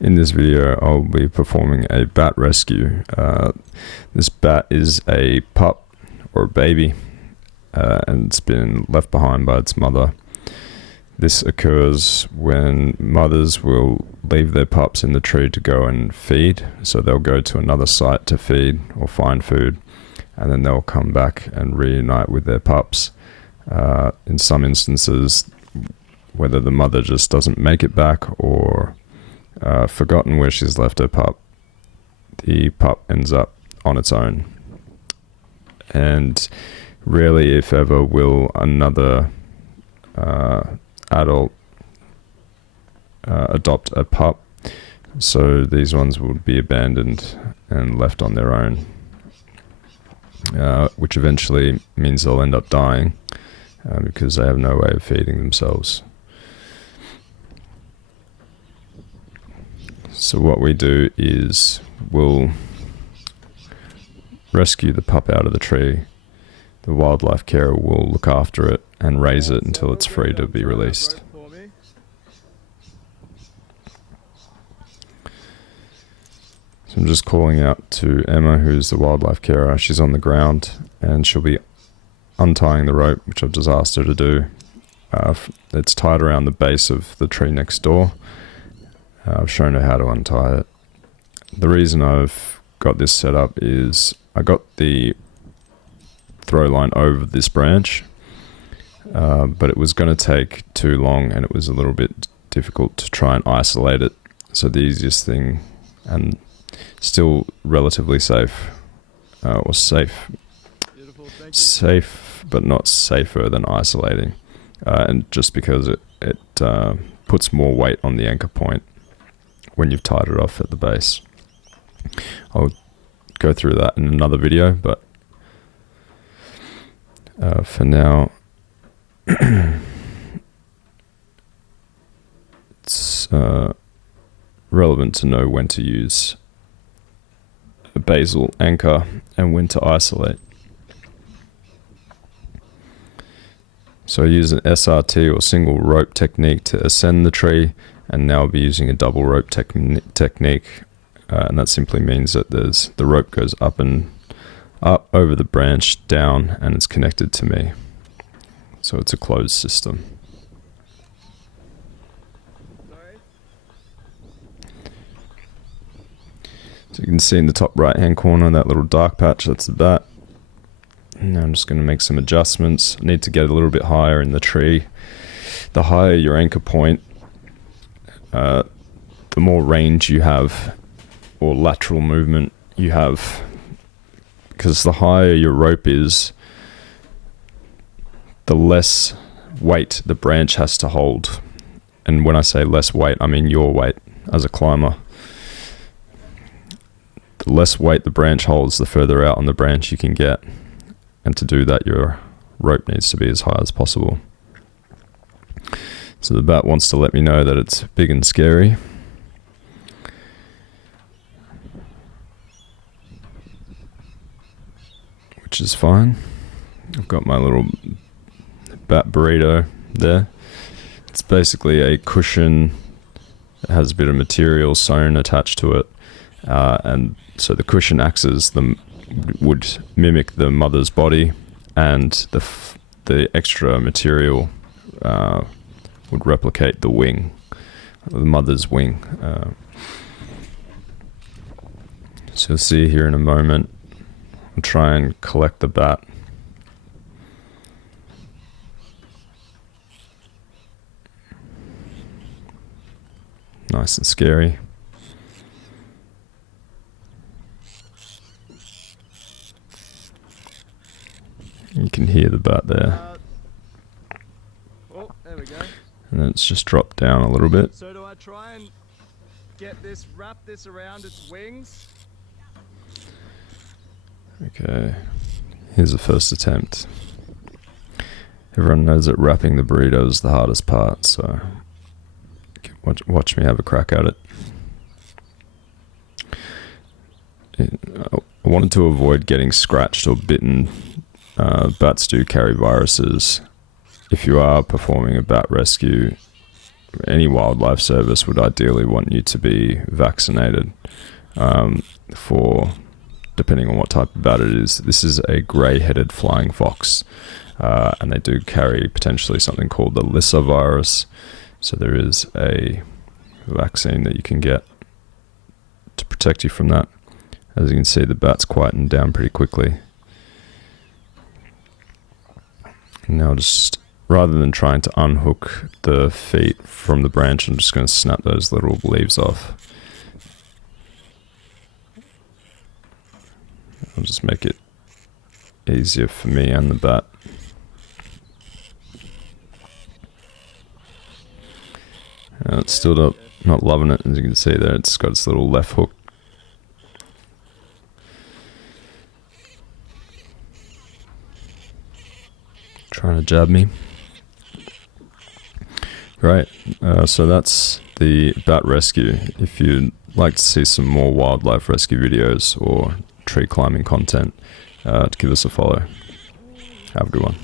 In this video, I'll be performing a bat rescue. This bat is a pup or a baby, and it's been left behind by its mother. This occurs when mothers will leave their pups in the tree to go and feed. So they'll go to another site to feed or find food, and then they'll come back and reunite with their pups. In some instances, whether the mother just doesn't make it back or forgotten where she's left her pup, the pup ends up on its own. And rarely, if ever, will another adult adopt a pup. So these ones would be abandoned and left on their own, which eventually means they'll end up dying because they have no way of feeding themselves. So what we do is we'll rescue the pup out of the tree. The wildlife carer will look after it and raise it until it's free to be released. So I'm just calling out to Emma, who's the wildlife carer. She's on the ground and she'll be untying the rope, which I've just asked her to do. It's tied around the base of the tree next door. I've shown her how to untie it. The reason I've got this set up is I got the throw line over this branch, but it was going to take too long and it was a little bit difficult to try and isolate it. So the easiest thing, and still relatively safe, or safe but not safer than isolating, and just because it puts more weight on the anchor point when you've tied it off at the base. I'll go through that in another video, but for now it's relevant to know when to use a basal anchor and when to isolate. So I use an SRT or single rope technique to ascend the tree, and now I'll be using a double rope technique, and that simply means that the rope goes up and up over the branch, down, and it's connected to me. So it's a closed system. So you can see in the top right hand corner, that little dark patch, that's the bat. Now I'm just going to make some adjustments. I need to get a little bit higher in the tree. The higher your anchor point, the more range you have, or lateral movement you have, because the higher your rope is, the less weight the branch has to hold. And when I say less weight, I mean your weight as a climber. The less weight the branch holds, the further out on the branch you can get. And to do that, your rope needs to be as high as possible. So the bat wants to let me know that it's big and scary. Which is fine. I've got my little bat burrito there. It's basically a cushion that has a bit of material sewn attached to it. And so the cushion acts as would mimic the mother's body, and the extra material would replicate the wing, the mother's wing. So you'll see here in a moment. I'll try and collect the bat. Nice and scary. You can hear the bat there. Oh, there we go. And then it's just dropped down a little bit. So do I try and wrap this around its wings? Okay, here's the first attempt. Everyone knows that wrapping the burrito is the hardest part, so watch me have a crack at it. I wanted to avoid getting scratched or bitten. Bats do carry viruses. If you are performing a bat rescue, any wildlife service would ideally want you to be vaccinated for, depending on what type of bat it is. This is a grey-headed flying fox, and they do carry potentially something called the Lissa virus. So there is a vaccine that you can get to protect you from that. As you can see, the bat's quietened down pretty quickly. Now, just rather than trying to unhook the feet from the branch, I'm just going to snap those little leaves off. I'll just make it easier for me and the bat. It's still not loving it, as you can see there. It's got its little left hook. Trying to jab me. Great. So that's the bat rescue. If you'd like to see some more wildlife rescue videos or tree climbing content, give us a follow. Have a good one.